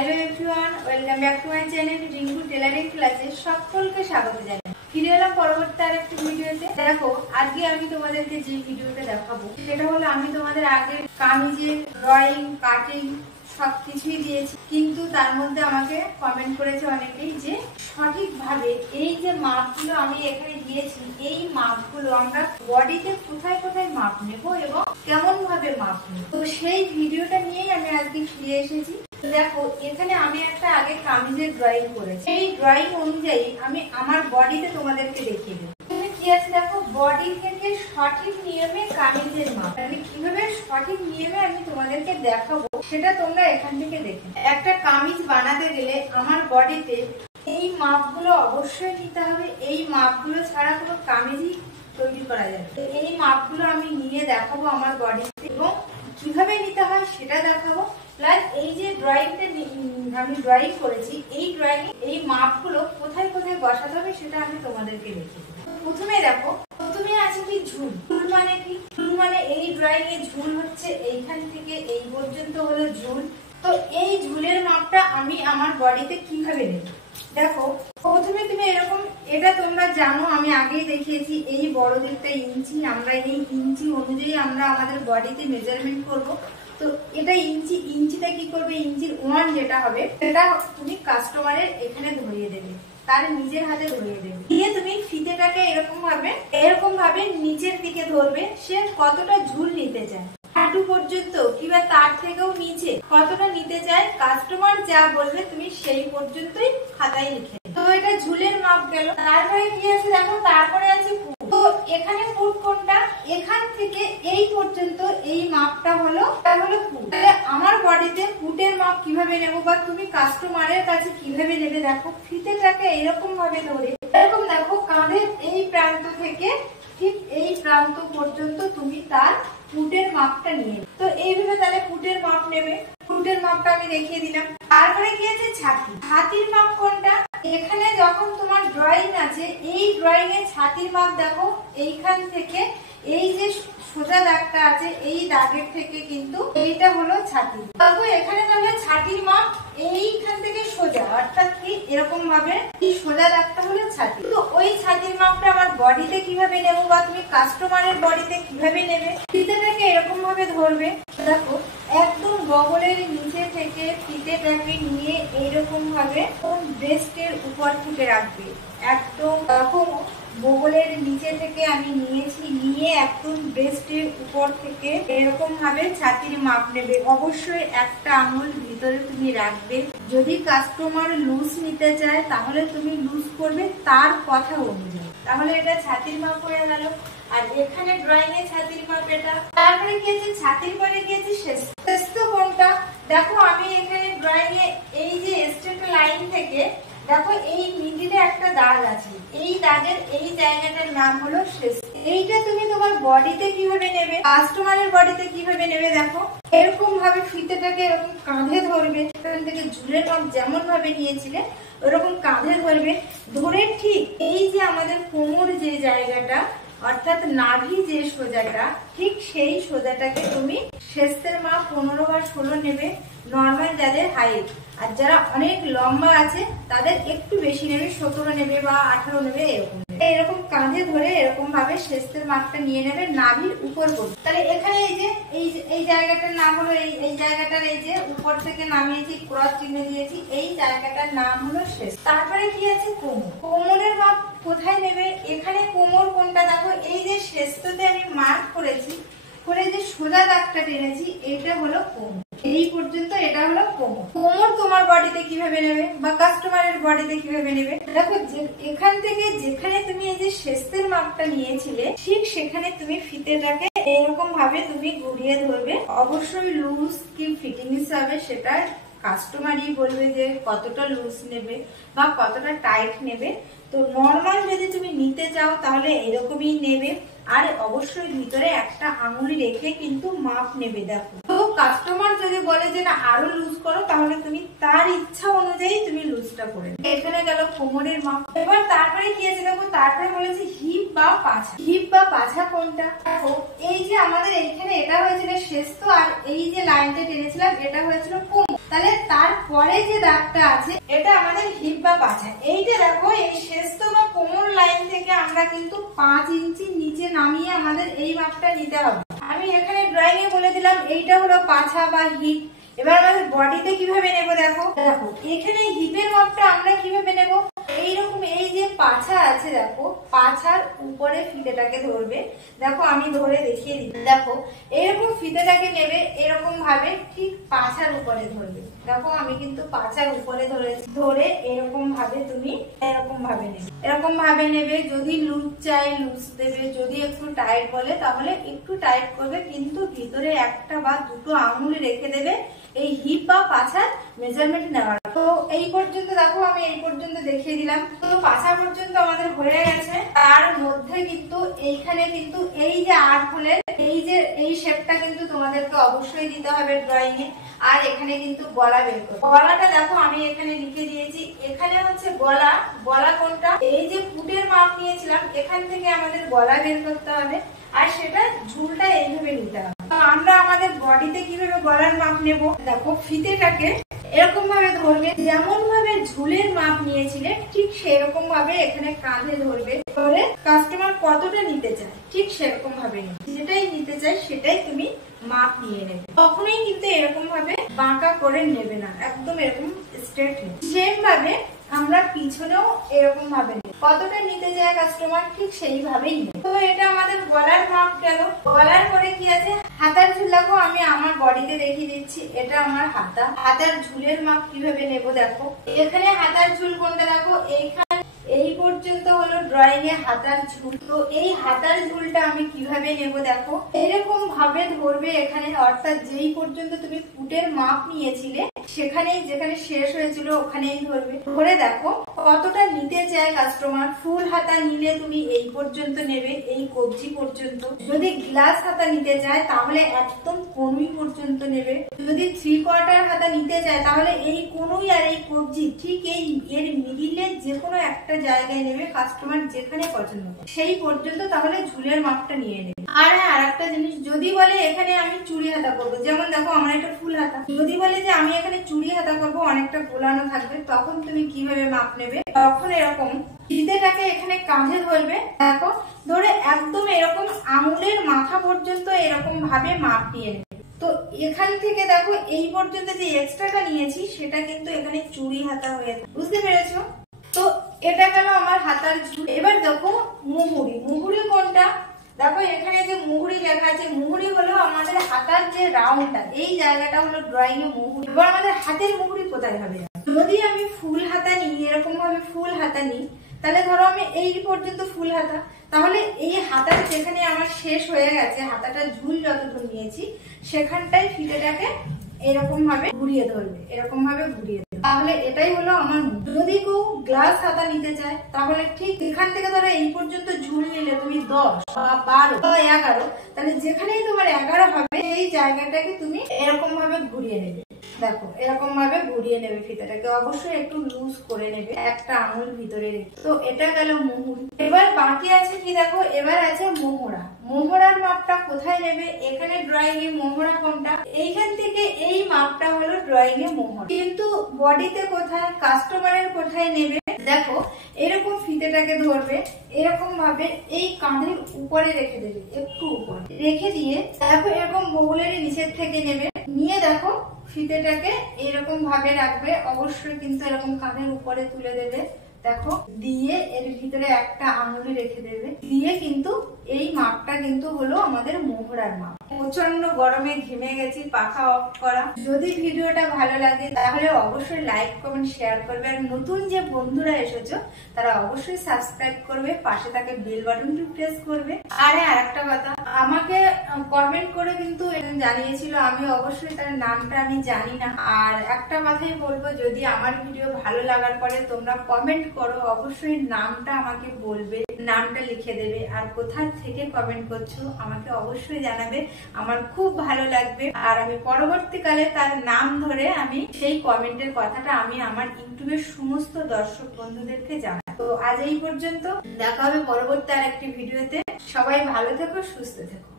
Hello everyone, welcome back to my channel Rinku tailoring ক্লাসে সকলকে স্বাগত জানাই। ফিরে এলাম পরবর্তী আরেকটি ভিডিওতে। দেখো, আজকে আমি তোমাদেরকে যে ভিডিওটা দেখাবো সেটা হলো আমি তোমাদের আগে কামিজের ড্রয়িং, কাটিং সবকিছুই দিয়েছি, কিন্তু তার মধ্যে আমাকে কমেন্ট করেছে অনেকেই যে সঠিকভাবে এই যে মাপগুলো আমি এখানে দিয়েছি, এই মাপগুলো আমরা বডিতে কোথায় কোথায় মাপ নেব এবং কেমন ভাবে মাপ নেব। তো সেই ভিডিওটা নিয়েই আমি আজকে ফিরে এসেছি। দেখো, এখানে আমি একটা আগে কামিজের ড্রয়িং করেছি। এই ড্রয়িং অনুযায়ী আমি আমার বডিতে তোমাদেরকে দেখিয়ে দেবো। কি আছে দেখো, বডি থেকে সঠিক নিয়মে কামিজের মাপ আমি কিভাবে সঠিক নিয়মে আমি তোমাদেরকে দেখাবো সেটা তোমরা এখান থেকে দেখে। একটা কামিজ বানাতে গেলে আমার বডিতে এই মাপগুলো অবশ্যই নিতে হবে। এই মাপগুলো ছাড়া কোনো কামিজই তৈরি করা যাবে। এই মাপগুলো আমি নিয়ে দেখাবো আমার বডিতে এবং কিভাবে নিতে হয় সেটা দেখাবো। প্লাস এই যে ড্রয়িংটা আমি ড্রয়িং করেছি, এই ড্রয়িং এই মাপগুলো কোথায় কোথায় বসাতে হবে সেটা আমি তোমাদেরকে দেখিয়ে দেবো। প্রথমে দেখো, প্রথমে আছে কি ঝুল। ঝুল মানে কি? ঝুল মানে এই ড্রয়িং এর ঝুল হচ্ছে এইখান থেকে এই পর্যন্ত হলো ঝুল। তো এই ঝুলের মাপটা আমি আমার বডিতে কিভাবে নেব দেখো। প্রথমে তুমি এরকম, এটা তোমরা জানো আমি আগেই দেখিয়েছি, এই বড় দিকটা ইঞ্চি, আমরা এই ইঞ্চি অনুযায়ী আমরা আমাদের বডিতে মেজারমেন্ট করব। তো এটা ইঞ্চি, ইঞ্চিটা কি করবে, ইঞ্চির 1 যেটা হবে সেটা তুমি কাস্টমারের এখানে ধরিয়ে দেবে, তার নিজের হাতে ধরিয়ে দেবে। দিয়ে তুমি ফিতেটাকে এরকম ভাবে নিচের দিকে ধরবে। সে কতটা ঝুল নিতে চায়, হাঁটু পর্যন্ত কিংবা তার থেকেও নিচে কতটা নিতে চায়, কাস্টমার যা বলবে তুমি সেই পর্যন্তই খাতায় লিখে। তো এটা ঝুলের মাপ গেল। তারপরে কি আছে দেখো, তারপরে আছে ফুট। তো এখানে ফুট কোনটা, এখান থেকে এই পর্যন্ত এই মাপটা হলো ফুট। তাহলে আমার বডিতে ফুটের মাপ কিভাবে নেব বা তুমি কাস্টমারের কাছে কিভাবে নেবে দেখো। ফিতেটাকে এরকম ভাবে ধরে, এরকম দেখো কাঁধের এই প্রান্ত থেকে ঠিক এই প্রান্ত পর্যন্ত তুমি তার ফুটের মাপটা নিয়ে। তো এইভাবে তাহলে ফুটের মাপ নেবে। ফুটের মাপটা আমি দেখিয়ে দিলাম। তারপরে কি আছে ছাতি। ছাতির মাপ কোনটা, এখানে যখন তোমার ড্রয়িং আছে, এই ড্রয়িং এর ছাতির মাপ দেখো এইখান থেকে এই যে সোজা দাগটা আছে, এই দাগের থেকে কিন্তু এইটা হলো ছাতি। দেখো এখানে তাহলে ছাতির মাপ এইখান থেকে সোজা, অর্থাৎ কি এরকম ভাবে এই সোজা দাগটা হলো ছাতি। তো ওই ছাতির মাপটা আমার বডিতে কিভাবে নেব বা তুমি কাস্টমারের বডিতে কিভাবে নেবে, ফিতেটাকে এরকম ভাবে ধরবে। দেখো একদম বগলের নিচে থেকে ফিতেটাকে নিয়ে এইরকম ভাবে ব্রেস্টের উপর থেকে রাখবে। একদম দেখো বগলের নিচে থেকে আমি নিয়েছি, নিয়ে একদম ব্রেস্টের উপর থেকে এরকম ভাবে ছাতির মাপ নেবে। অবশ্যই একটা আঙুল ভিতরে তুমি রাখবে। যদি কাস্টমার লুজ নিতে চায় তাহলে তুমি লুজ করবে তার কথা অনুযায়ী। তাহলে এটা ছাতির মাপ হয়ে গেল। আর এখানে ড্রয়িং এ ছাতির মাপ এটা। তারপরে কি আছে, ছাতির পরে কি আছে শেষ কোনটা দেখো। আমি এখানে ড্রয়িং এ এই যে স্ট্রেট লাইন থেকে দেখো এই মিডিলে একটা দাগ আছে, এই দাগের এই জায়গাটার নাম হলো শেষ। এইটা তুমি তোমার বডিতে কিভাবে নেবে, কাস্টমারের বডিতে কিভাবে নেবে দেখো। এরকম ভাবে ফিতেটাকে এরকম কাঁধে ধরবে, এখান থেকে ঝুলের মাপ যেমন ভাবে নিয়েছিলে ওরকম কাঁধে ধরবে। ধরে ঠিক এই যে আমাদের কোমর যে জায়গাটা, অর্থাৎ নাভি যে সোজাটা, ঠিক সেই সোজাটাকে তুমি শেষের মাপ 15 বা 16 নেবে। নর্মাল যাদের হাইট, আর যারা অনেক লম্বা আছে তাদের একটু বেশি নেবে, 17 নেবে বা 18 নেবে, এরকম কাঁধে ধরে এরকম ভাবে শেষের মাপটা নিয়ে নেবে নাভির উপর পর্যন্ত। তাহলে এখানে এই জায়গাটার নাম হলো এই জায়গাটার এই যে উপর থেকে নামিয়েছি, ক্রস চিহ্ন দিয়েছি, এই জায়গাটার নাম হলো শেষ। তারপরে কি আছে কোমর। কোমরের মাপ কোথায় নেবে, এখানে কোমর কোনটা দেখো, এই যে শেষটাতে আমি মার্ক করেছি, করে যে সোজা দাগটা টেনেছি, এটা হলো কোমর। এই পর্যন্ত এটা হলো কোমর। কোমর তোমার বডিতে কিভাবে নেবে বা কাস্টমারের বডিতে কিভাবে নেবে দেখো। এখান থেকে যেখানে তুমি এই যে শেষের মাপটা নিয়েছিলে ঠিক সেখানে তুমি ফিতেটাকে এরকম ভাবে তুমি ঘুরিয়ে ধরবে। অবশ্যই লুজ কি ফিটিংস হবে সেটা কাস্টমারই বলবে যে কতটা লুজ নেবে বা কতটা টাইট নেবে। তো নর্মাল যদি তুমি নিতে চাও তাহলে এরকমই নেবে। আর অবশ্যই ভিতরে একটা আঙুল রেখে কিন্তু মাপ নেবে। দেখো, তো কাস্টমার যদি বলে যে না আরো লুজ করো তাহলে তুমি তার ইচ্ছা অনুযায়ী তুমি লুজটা করে নেবে। এখানে গেল কোমরের মাপ। এবার তারপরে কি আছে দেখো, তারপরে বলেছি হিপ বা পাছা। হিপ বা পাছা কোনটা দেখো, এই যে আমাদের এইখানে এটা হয়েছিল শেষ, তো আর এই যে লাইনটা টেনেছিলাম এটা হয়েছিল কোমর। তাহলে তার পরে যে দাগটা আছে এটা আমাদের হিপ বা পাছা। এইটা দেখো এই শেষতো বা কোমর লাইন থেকে আমরা কিন্তু 5 ইঞ্চি নিচে নামিয়ে আমাদের এই মাপটা নিতে হবে। আমি এখানে ড্রয়িং এ বলে দিলাম এইটা হলো পাছা বা হিপ। এবার আমাদের বডিতে কিভাবে নেব দেখো, এখানে হিপের মাপটা আমরা কিভাবে নেব, এইরকম এই যে পাছা আছে দেখো, পাছার উপরে ফিতেটাকে ধরবে। দেখো আমি ধরে দেখিয়ে দিই, দেখো এরকম ফিতেটাকে নেবে এরকম ভাবে, ঠিক পাছার উপরে ধরবে। দেখো আমি কিন্তু পাছার উপরে ধরে এরকম ভাবে তুমি এরকম ভাবে নেবে, এরকম ভাবে নেবে। যদি লুজ চাই লুজ দেবে, যদি একটু টাইট বলে তাহলে একটু টাইট করবে, কিন্তু ভিতরে একটা বা দুটো আঙুল রেখে দেবে এই হিপ বা পাছার মেজারমেন্ট নেওয়ার। তো এই পর্যন্ত দেখো আমি এই পর্যন্ত দেখিয়ে দিলাম। তো পাছা পর্যন্ত আমাদের হয়ে গেছে। তার মধ্যে কিন্তু এইখানে কিন্তু এই যে আর্মহোলের এই শেপটা কিন্তু তোমাদেরকে অবশ্যই দিতে হবে ড্রয়িং এ। আর এখানে কিন্তু গলা বের করবে। গলাটা দেখো আমি এখানে লিখে দিয়েছি, এখানে হচ্ছে গলা। গলা কোনটা, এই যে ফুটের মাপ নিয়েছিলাম এখান থেকে আমাদের গলা বের করতে হবে, আর সেটা ঝুলটা এইভাবে নিতে হবে। আমরা আমাদের বডিতে কিভাবে গলার মাপ নেব, দেখো ফিতেটাকে এরকম ভাবে ধরবে, যেমন ভাবে ঝুলের মাপ নিয়েছিলে ঠিক সেরকম ভাবে এখানে কাঁধে ধরবে। ধরে কাস্টমার কতটা নিতে চায় ঠিক সেরকম ভাবে নেবে, যেটাই নিতে চায় সেটাই তুমি মাপ নিয়ে নেবে। কখনোই কিন্তু এরকম ভাবে বাঁকা করে নেবে না, একদম এরকম স্ট্রেট নেবে। সেম ভাবে আমরা পিছনেও এরকম ভাবে নেব, কতটা নিতে যায় কাস্টমার ঠিক সেইভাবেই নেবে। তো এটা আমাদের গলার মাপ গেল। গলার পরে কি আছে, হাতার ঝুল। দেখো আমি আমার বডিতে দেখিয়ে দিচ্ছি, এটা আমার হাতা। হাতার ঝুলের মাপ কিভাবে নেব দেখো, এখানে হাতার ঝুল কোনটা দেখো, এইখানে এই পর্যন্ত হলো ড্রয়িং এ হাতার ঝুল। তো এই হাতার ঝুলটা আমি কিভাবে নেব দেখো, এরকম ভাবে ধরবে এখানে, অর্থাৎ যেই পর্যন্ত তুমি ফুটের মাপ নিয়েছিলে সেখানেই, যেখানে শেষ হয়েছিল ওখানেই ধরবে। ধরে দেখো কতটা নিতে চায় কাস্টমার। ফুল হাতা নিলে তুমি এই পর্যন্ত নেবে, এই কবজি পর্যন্ত। যদি গ্লাস হাতা নিতে চায় তাহলে একদম কনুই পর্যন্ত নেবে। যদি 3/4 হাতা নিতে চায় তাহলে এই কনুই আর এই কবজি ঠিক এই এর মিডিলে যে কোনো একটা জায়গায় নেবে, কাস্টমার যেখানে পছন্দ করে সেই পর্যন্ত তাহলে ঝুলের মাপটা নিয়ে নেবে। আর হ্যাঁ আরেকটা জিনিস, যদি বলে এখানে আমি চুড়ি হাতা করবো, যেমন দেখো আমার একটা ফুল হাতা, যদি বলে যে আমি এখানে চুড়ি হাতা করবো অনেকটা গোলানো থাকবে, তখন তুমি কিভাবে মাপ নেবে, তখন এরকম ফিতেটাকে এখানে কাঁধে ধরবে। দেখো ধরে একদম এরকম আঙুলের মাথা পর্যন্ত এরকম ভাবে মাপ নিয়ে নেবে। তো এখান থেকে দেখো এই পর্যন্ত যে এক্সট্রাটা নিয়েছি সেটা কিন্তু এখানে চুড়ি হাতা হয়ে যাবে, বুঝতে পেরেছো? তো এটা গেল আমার হাতার ঝুল। এবার দেখো মুহুরি। মুহুরি কোনটা, দেখো এখানে যে মুহুরি লেখা আছে, মুহুরি হলো আমাদের হাতার যে রাউন্ডটা, এই জায়গাটা হলো ড্রয়িং এ মুহুরি। এবার আমাদের হাতের মুহুরি কোথায় হবে, যদি আমি ফুল হাতা নিই, এরকম ভাবে ফুল হাতা নিই, তাহলে ধরো আমি এই পর্যন্ত ফুল হাতা, তাহলে এই হাতার যেখানে আমার শেষ হয়ে গেছে, হাতাটা ঝুল যতদূর নিয়েছি সেখানটায় ফিতেটাকে এরকম ভাবে ঘুরিয়ে ধরবে, এরকম ভাবে ঘুরিয়ে ধরবে, তাহলে এটাই হলো আমার। যদি কেউ গ্লাস হাতা নিতে চায় তাহলে ঠিক এখান থেকে ধরো এই পর্যন্ত ঝুল নিলে তুমি 10 বা 12 বা 11, তাহলে যেখানেই তোমার 11 হবে এই জায়গাটাকে তুমি এরকম ভাবে ঘুরিয়ে নেবে। দেখো এরকম ভাবে ঘুরিয়ে নেবে, ফিতাটাকে অবশ্যই একটু লুজ করে নেবে, একটা আঙুল ভিতরে রেখে। তো এটা গেল মুহুরি। এবার বাকি আছে কি দেখো, এবার আছে মোহরা। মোহরার মাপটা কোথায় নেবে, এখানে ড্রয়িং এ মোহরা কোনটা, এইখান থেকে এই মাপটা হলো ড্রয়িং এ মোহরা। কিন্তু বডিতে কোথায়, কাস্টমারের কোথায় নেবে, দেখো এরকম ফিতেটাকে ধরবে, এরকম ভাবে এই কাঁধের উপরে রেখে দেবে, একটু উপরে রেখে দিয়ে দেখো এরকম বগলের নিচের থেকে নেবে, নিয়ে দেখো ফিতেটাকে এরকম ভাবে রাখবে, অবশ্যই কিন্তু এরকম কাঁধের উপরে তুলে দেবে। দেখো দিয়ে এর ভিতরে একটা আঙুলি রেখে দেবে, দিয়ে কিন্তু এই মাপটা কিন্তু হলো আমাদের মোহরার মাপ। প্রচন্ড গরমে ঘেমে গেছি, পাখা অফ করা। যদি ভিডিওটা ভালো লাগে তাহলে অবশ্যই লাইক কমেন্ট শেয়ার করবে, আর নতুন যে বন্ধুরা এসেছো তারা অবশ্যই সাবস্ক্রাইব করবে, পাশে থাকে বেল বাটনটি প্রেস করবে। আর আরেকটা কথা, আমাকে কমেন্ট করে কিন্তু জানিয়েছিল, আমি অবশ্যই তার নামটা আমি জানি না। আর একটা কথাই বলবো, যদি আমার ভিডিও ভালো লাগার পরে তোমরা কমেন্ট করো অবশ্যই নামটা আমাকে বলবে, নামটা লিখে দেবে, আর কোথা থেকে কমেন্ট করছো আমাকে অবশ্যই জানাবে, আমার খুব ভালো লাগবে। আর আমি পরবর্তীকালে তার নাম ধরে আমি সেই কমেন্টের কথাটা আমি আমার ইউটিউবের সমস্ত দর্শক বন্ধুদেরকে জানাই। তো আজ এই পর্যন্ত, দেখা হবে পরবর্তী আর একটি ভিডিওতে। সবাই ভালো থেকো, সুস্থ থেকো।